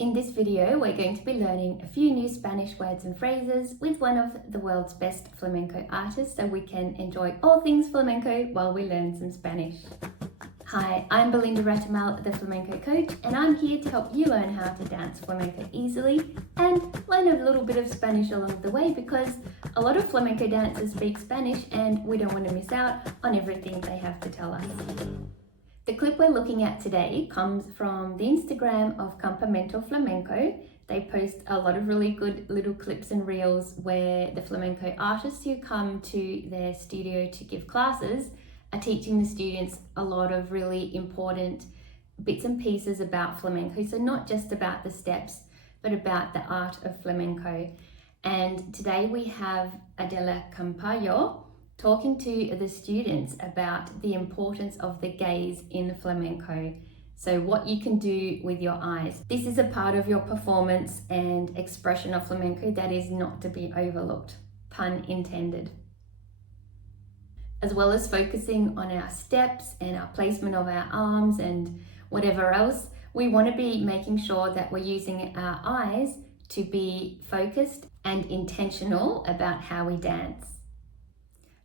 In this video, we're going to be learning a few new Spanish words and phrases with one of the world's best flamenco artists so we can enjoy all things flamenco while we learn some Spanish. Hi, I'm Belinda Ratamal, the flamenco coach, and I'm here to help you learn how to dance flamenco easily and learn a little bit of Spanish along the way because a lot of flamenco dancers speak Spanish and we don't want to miss out on everything they have to tell us. The clip we're looking at today comes from the Instagram of Campamento Flamenco. They post a lot of really good little clips and reels where the flamenco artists who come to their studio to give classes are teaching the students a lot of really important bits and pieces about flamenco. So not just about the steps, but about the art of flamenco. And today we have Adela Campallo talking to the students about the importance of the gaze in flamenco. So what you can do with your eyes. This is a part of your performance and expression of flamenco that is not to be overlooked, pun intended. As well as focusing on our steps and our placement of our arms and whatever else, we want to be making sure that we're using our eyes to be focused and intentional about how we dance.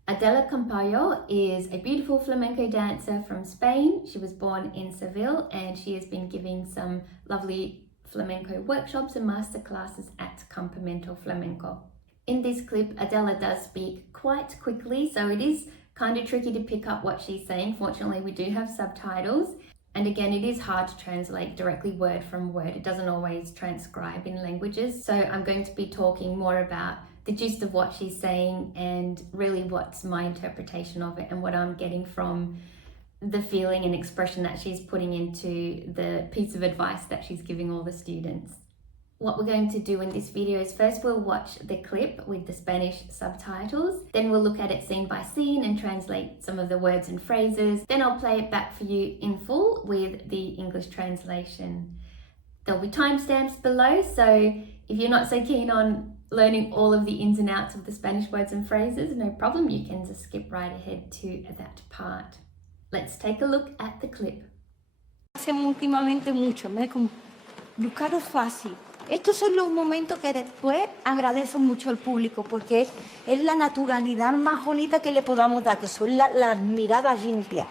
Adela Campallo is a beautiful flamenco dancer from Spain. She was born in Seville and she has been giving some lovely flamenco workshops and masterclasses at Campamento Flamenco. In this clip, Adela does speak quite quickly, so it is kind of tricky to pick up what she's saying. Fortunately, we do have subtitles. And again, it is hard to translate directly word from word. It doesn't always transcribe in languages. So I'm going to be talking more about the gist of what she's saying and really what's my interpretation of it and what I'm getting from the feeling and expression that she's putting into the piece of advice that she's giving all the students. What we're going to do in this video is first we'll watch the clip with the Spanish subtitles, then we'll look at it scene by scene and translate some of the words and phrases, then I'll play it back for you in full with the English translation. There'll be timestamps below, so if you're not so keen on learning all of the ins and outs of the Spanish words and phrases, no problem, you can just skip right ahead to that part. Let's take a look at the clip. Hacemos últimamente mucho, buscarlo fácil. Estos son los momentos que después agradezco mucho al público porque es la naturalidad más bonita que le podamos dar, que son las miradas limpias.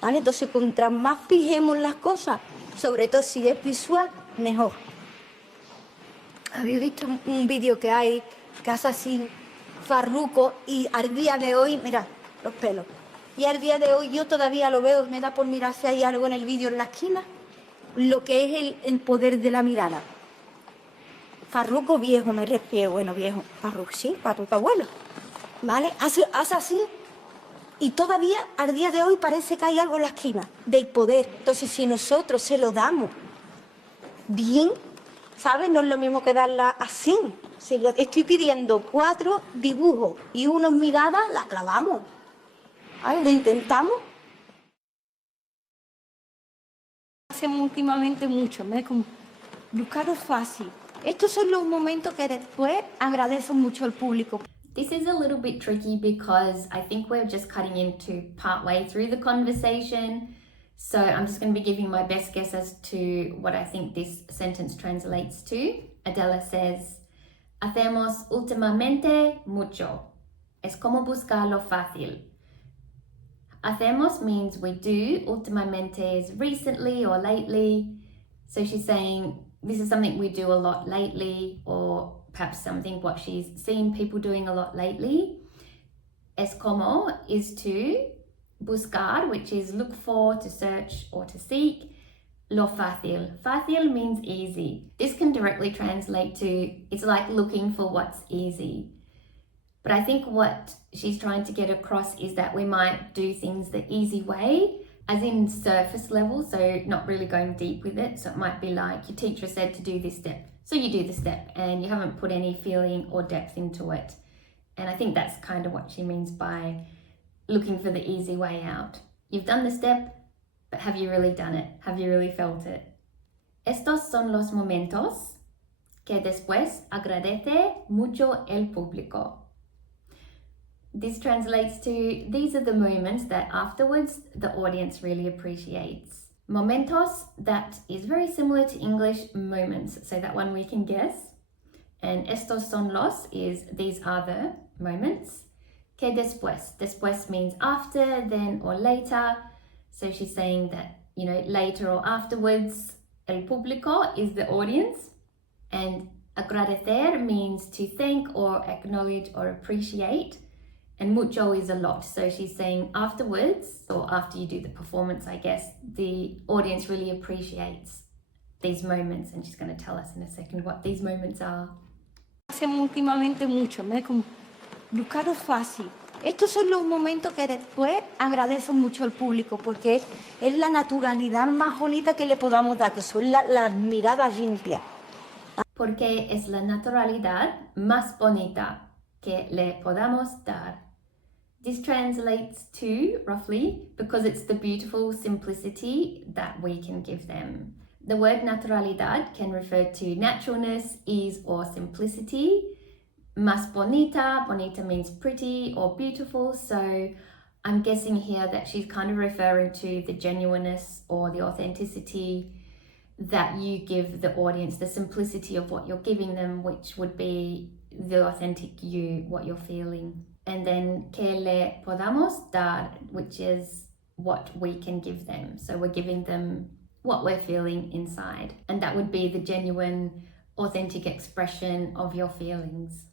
¿Vale? Entonces, contra más fijemos las cosas, sobre todo si es visual, mejor. Habéis visto un vídeo que hay, que hace así, farruco, y al día de hoy, mira, los pelos. Y al día de hoy yo todavía lo veo, me da por mirar si hay algo en el vídeo en la esquina, lo que es el poder de la mirada. Farruco viejo, me refiero, bueno, viejo, farruco, sí, farruco abuelo, ¿vale? Hace así, y todavía al día de hoy parece que hay algo en la esquina, del poder. Entonces, si nosotros se lo damos bien, ¿sabes? No es lo mismo que darla así. Si le estoy pidiendo 4 dibujos y 1 miradas, la clavamos. ¿Vale? Lo intentamos. Hacemos últimamente mucho, buscarlo fácil. Estos son los momentos que después agradezco mucho al público. This is a little bit tricky because I think we're just cutting into part way through the conversation. So I'm just going to be giving my best guess as to what I think this sentence translates to. Adela says, hacemos últimamente mucho. Es como buscar lo fácil. Hacemos means we do. Últimamente is recently or lately. So she's saying this is something we do a lot lately, or perhaps something what she's seen people doing a lot lately. Es como is to. Buscar, which is look for, to search or to seek. Lo fácil. Fácil means easy. This can directly translate to, it's like looking for what's easy. But I think what she's trying to get across is that we might do things the easy way, as in surface level, so not really going deep with it. So it might be like your teacher said to do this step, so you do the step and you haven't put any feeling or depth into it. And I think that's kind of what she means by looking for the easy way out. You've done the step, but have you really done it? Have you really felt it? Estos son los momentos que después agradece mucho el público. This translates to, these are the moments that afterwards the audience really appreciates. Momentos, that is very similar to English moments, so that one we can guess. And estos son los is these are the moments. Que después, después means after, then, or later. So she's saying that, you know, later or afterwards. El público is the audience. And agradecer means to thank or acknowledge or appreciate. And mucho is a lot. So she's saying afterwards, or after you do the performance, I guess, the audience really appreciates these moments. And she's going to tell us in a second what these moments are. Hacemos últimamente mucho, ¿me? Como buscarlo fácil. Estos son los momentos que después agradezco mucho al público porque es la naturalidad más bonita que le podamos dar, que son las miradas limpias. Porque es la naturalidad más bonita que le podamos dar. This translates to, roughly, because it's the beautiful simplicity that we can give them. The word naturalidad can refer to naturalness, ease, or simplicity. Más bonita, bonita means pretty or beautiful, so I'm guessing here that she's kind of referring to the genuineness or the authenticity that you give the audience, the simplicity of what you're giving them, which would be the authentic you, what you're feeling. And then que le podamos dar, which is what we can give them. So we're giving them what we're feeling inside. And that would be the genuine, authentic expression of your feelings.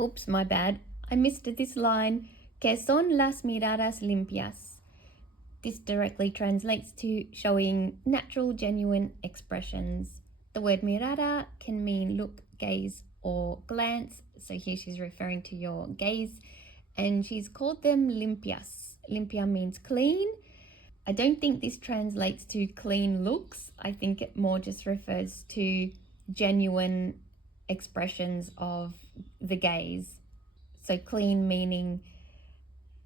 Oops, my bad. I missed this line. Que son las miradas limpias. This directly translates to showing natural, genuine expressions. The word mirada can mean look, gaze, or glance. So here she's referring to your gaze. And she's called them limpias. Limpia means clean. I don't think this translates to clean looks. I think it more just refers to genuine expressions of the gaze. So clean meaning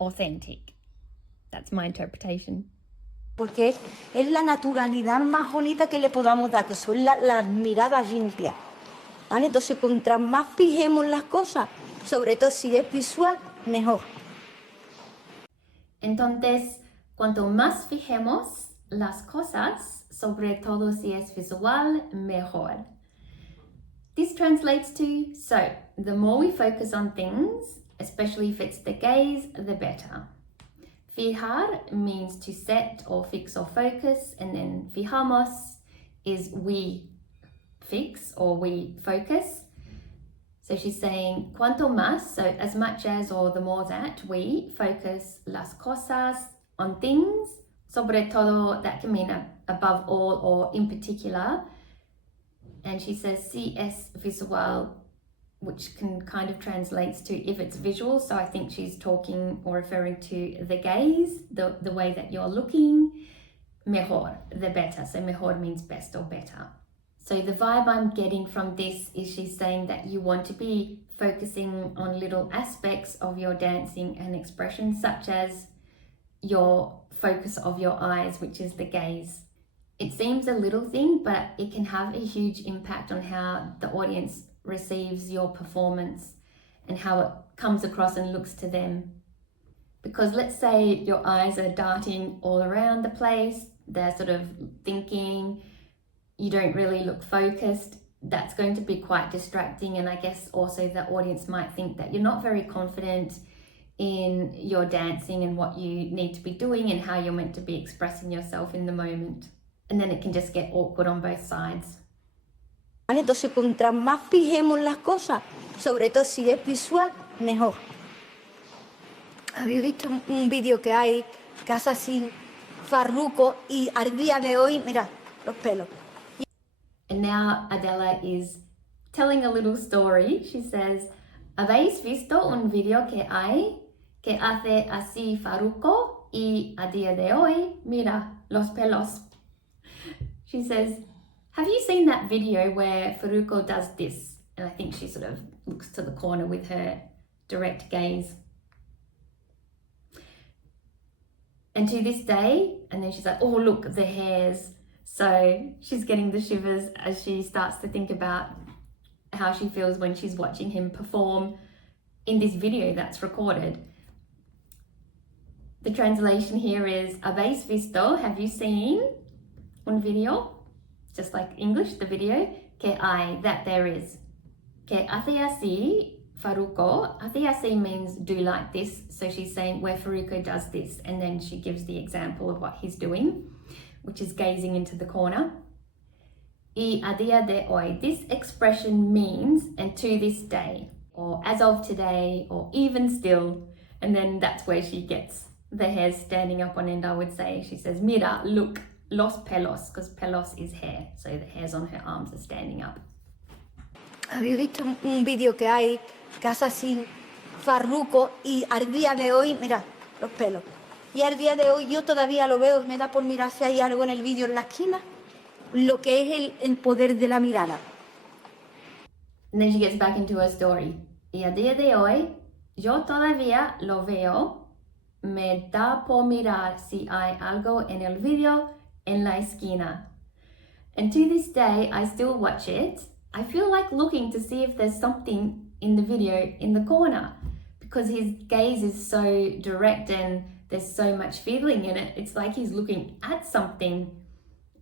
authentic. That's my interpretation. Porque es la naturalidad más bonita que le podamos dar, que son las miradas limpias. ¿Vale? Entonces, contra más fijemos las cosas, sobre todo si es visual, mejor. Entonces, cuanto más fijemos las cosas, sobre todo si es visual, mejor. This translates to, so, the more we focus on things, especially if it's the gaze, the better. Fijar means to set or fix or focus, and then fijamos is we fix or we focus. So she's saying cuanto más, so as much as or the more that we focus las cosas on things, sobre todo, that can mean above all or in particular. And she says si es visual, which can kind of translates to if it's visual. So I think she's talking or referring to the gaze, the way that you're looking. Mejor, the better. So mejor means best or better. So the vibe I'm getting from this is she's saying that you want to be focusing on little aspects of your dancing and expression, such as your focus of your eyes, which is the gaze. It seems a little thing, but it can have a huge impact on how the audience receives your performance and how it comes across and looks to them. Because let's say your eyes are darting all around the place, they're sort of thinking, you don't really look focused, that's going to be quite distracting. And I guess also the audience might think that you're not very confident in your dancing and what you need to be doing and how you're meant to be expressing yourself in the moment. And then it can just get awkward on both sides. Entonces, contra más fijemos las cosas, sobre todo si es visual, mejor. Había visto un vídeo que hay, que hace así, farruco, y al día de hoy, mira, los pelos. And now Adela is telling a little story. She says, ¿habéis visto un video que hay que hace así farruco y a día de hoy, mira, los pelos? She says, have you seen that video where Farruko does this? And I think she sort of looks to the corner with her direct gaze. And to this day, and then she's like, oh, look, the hairs. So she's getting the shivers as she starts to think about how she feels when she's watching him perform in this video that's recorded. The translation here is, ¿habéis visto? Have you seen? Un video, just like English, the video, que hay, that there is. Que hace así, Faruko. Hace así means do like this. So she's saying where Faruko does this. And then she gives the example of what he's doing, which is gazing into the corner. Y a día de hoy. This expression means, and to this day, or as of today, or even still. And then that's where she gets the hairs standing up on end, I would say. She says, mira, look, los pelos, because pelos is hair. So the hairs on her arms are standing up. Había visto un vídeo que hay, que hace así, farruco, y al día de hoy, mira, los pelos. Y al día de hoy yo todavía lo veo, me da por mirar si hay algo en el vídeo en la esquina, lo que es el poder de la mirada. And then she gets back into her story. Y al día de hoy, yo todavía lo veo, me da por mirar si hay algo en el vídeo en la esquina. And to this day, I still watch it. I feel like looking to see if there's something in the video in the corner, because his gaze is so direct and there's so much feeling in it. It's like he's looking at something.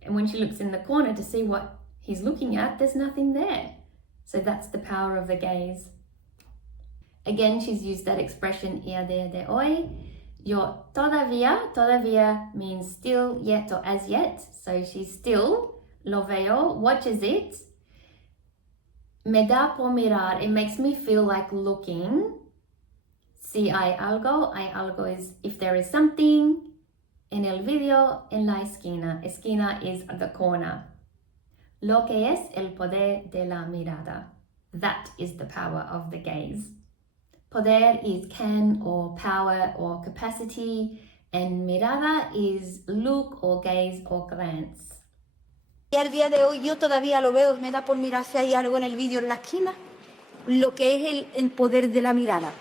And when she looks in the corner to see what he's looking at, there's nothing there. So that's the power of the gaze. Again, she's used that expression, y a día de hoy. Yo todavía means still, yet, or as yet. So she's still, lo veo, watches it. Me da por mirar, it makes me feel like looking. Si hay algo is if there is something. En el video, en la esquina. Esquina is the corner. Lo que es el poder de la mirada. That is the power of the gaze. Poder is can or power or capacity, and mirada is look or gaze or glance. Y al día de hoy yo todavía lo veo, me da por mirar si hay algo en el vídeo en la esquina, lo que es el poder de la mirada.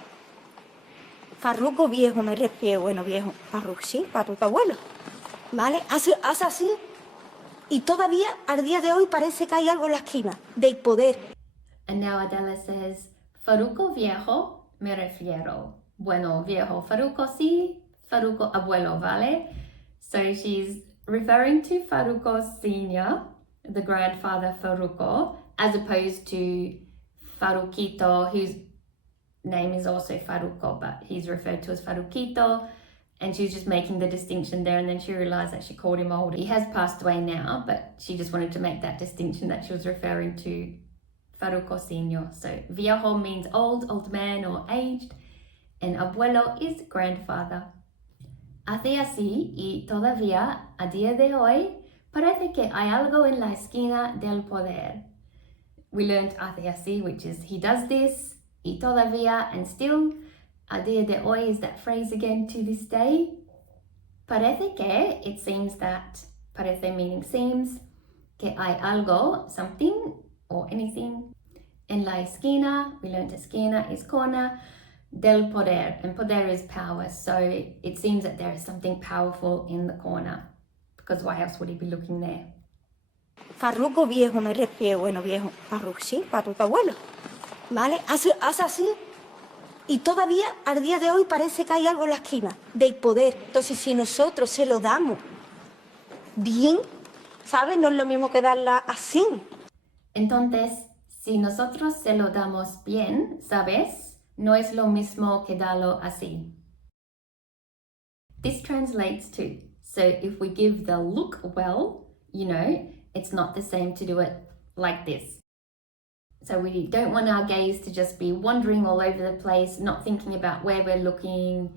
Farruco viejo me refiero, bueno viejo, farruco sí, farruco abuelo, ¿vale? Hace así y todavía al día de hoy parece que hay algo en la esquina, del poder. And now Adela says, Faruco viejo me refiero. Bueno, viejo, Faruco sí, Faruco abuelo, ¿vale? So she's referring to Faruco Senior, the grandfather Faruco, as opposed to Faruquito, whose name is also Faruco, but he's referred to as Faruquito, and she's just making the distinction there, and then she realized that she called him old. He has passed away now, but she just wanted to make that distinction that she was referring to Faruco Senior. So viejo means old man or aged, and abuelo is grandfather. Hace así y todavía a día de hoy parece que hay algo en la esquina del poder. We learned hace así, which is he does this, y todavía, and still. A día de hoy is that phrase again, to this day. Parece que, it seems that, parece meaning seems, que hay algo, something or anything. En la esquina, we learned esquina is corner, del poder, and poder is power. So it seems that there is something powerful in the corner, because why else would he be looking there? Farruco viejo me refiero, bueno viejo, farruco sí, farruco abuelo, ¿vale? Hace así y todavía al día de hoy parece que hay algo en la esquina, del poder. Entonces si nosotros se lo damos bien, ¿sabes? No es lo mismo que darla así. Entonces, si nosotros se lo damos bien, ¿sabes? No es lo mismo que darlo así. This translates to, so if we give the look well, you know, it's not the same to do it like this. So we don't want our gaze to just be wandering all over the place, not thinking about where we're looking,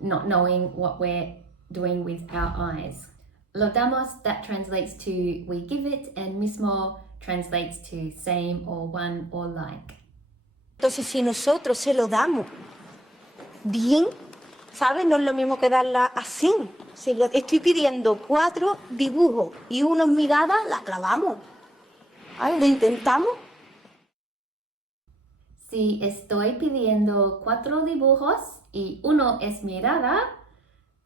not knowing what we're doing with our eyes. Lo damos, that translates to we give it, and mismo translates to same or one or like. Entonces si nosotros se lo damos bien, ¿sabes? No es lo mismo que darla así. Si le estoy pidiendo 4 dibujos y 1 mirada, la clavamos. ¿Vale? Lo intentamos. Si estoy pidiendo 4 dibujos y 1 es mirada,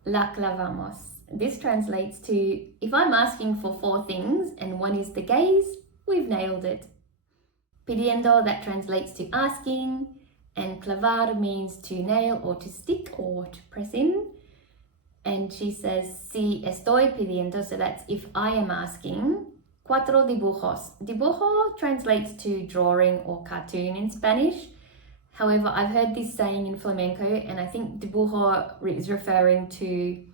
la clavamos. This translates to, if I'm asking for 4 things and 1 is the gaze, we've nailed it. Pidiendo, that translates to asking, and clavar means to nail or to stick or to press in. And she says, si estoy pidiendo, so that's if I am asking, 4 dibujos. Dibujo translates to drawing or cartoon in Spanish. However, I've heard this saying in flamenco, and I think dibujo is referring to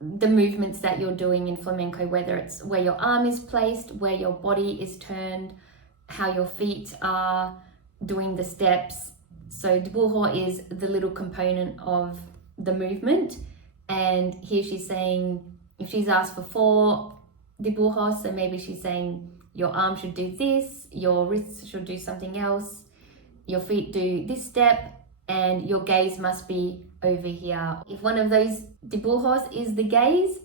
the movements that you're doing in flamenco, whether it's where your arm is placed, where your body is turned, how your feet are doing the steps. So dibujo is the little component of the movement. And here she's saying, if she's asked for 4 dibujos, so maybe she's saying your arm should do this, your wrists should do something else, your feet do this step, and your gaze must be over here. If one of those dibujos is the gaze,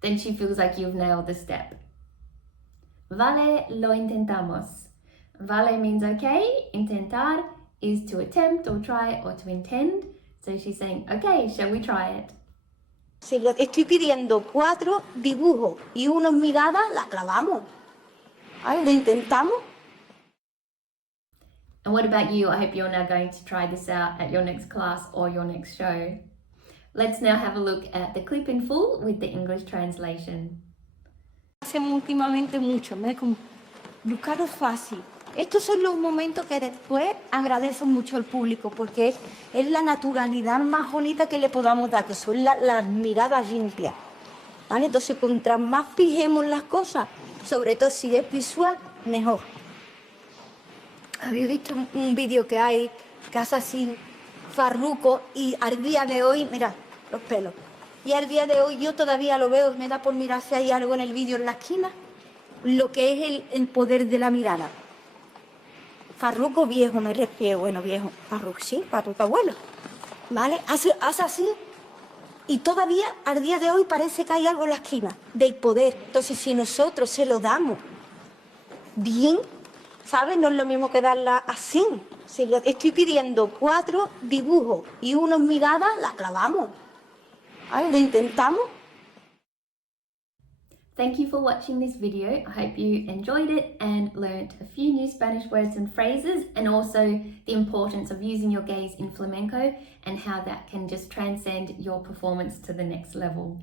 then she feels like you've nailed the step. Vale, lo intentamos. Vale means okay, intentar is to attempt or try or to intend. So she's saying, okay, shall we try it? Si le estoy pidiendo 4 dibujos y unos miradas, la clavamos. Ay, lo intentamos. And what about you? I hope you're now going to try this out at your next class or your next show. Let's now have a look at the clip in full with the English translation. Hacemos últimamente mucho, buscarlo fácil. Estos son los momentos que después agradezco mucho al público porque es la naturalidad más bonita que le podamos dar, que son las miradas limpias. ¿Vale? Entonces, contra más fijemos las cosas, sobre todo si es visual, mejor. Habéis visto un vídeo que hay, que hace así, farruco, y al día de hoy, mira, los pelos. Y al día de hoy yo todavía lo veo, me da por mirar si hay algo en el vídeo en la esquina, lo que es el poder de la mirada. Farruco viejo me refiero, bueno, viejo, farruco, sí, farruco abuelo, ¿vale? Hace así, y todavía al día de hoy parece que hay algo en la esquina, del poder. Entonces, si nosotros se lo damos bien, ¿sabes? No es lo mismo que darla así. Si le estoy pidiendo 4 dibujos y unos miradas, la clavamos. Ay, lo intentamos. Thank you for watching this video. I hope you enjoyed it and learnt a few new Spanish words and phrases, and also the importance of using your gaze in flamenco and how that can just transcend your performance to the next level.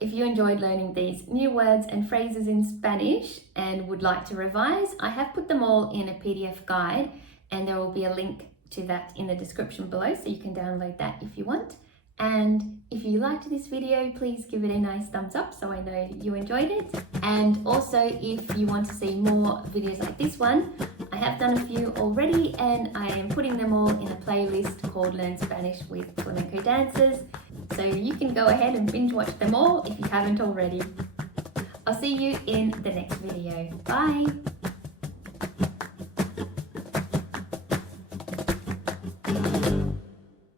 If you enjoyed learning these new words and phrases in Spanish and would like to revise, I have put them all in a PDF guide, and there will be a link to that in the description below, so you can download that if you want. And if you liked this video, please give it a nice thumbs up so I know you enjoyed it. And also, if you want to see more videos like this one, I have done a few already, and I am putting them all in a playlist called Learn Spanish with Flamenco Dancers. So you can go ahead and binge watch them all if you haven't already. I'll see you in the next video. Bye!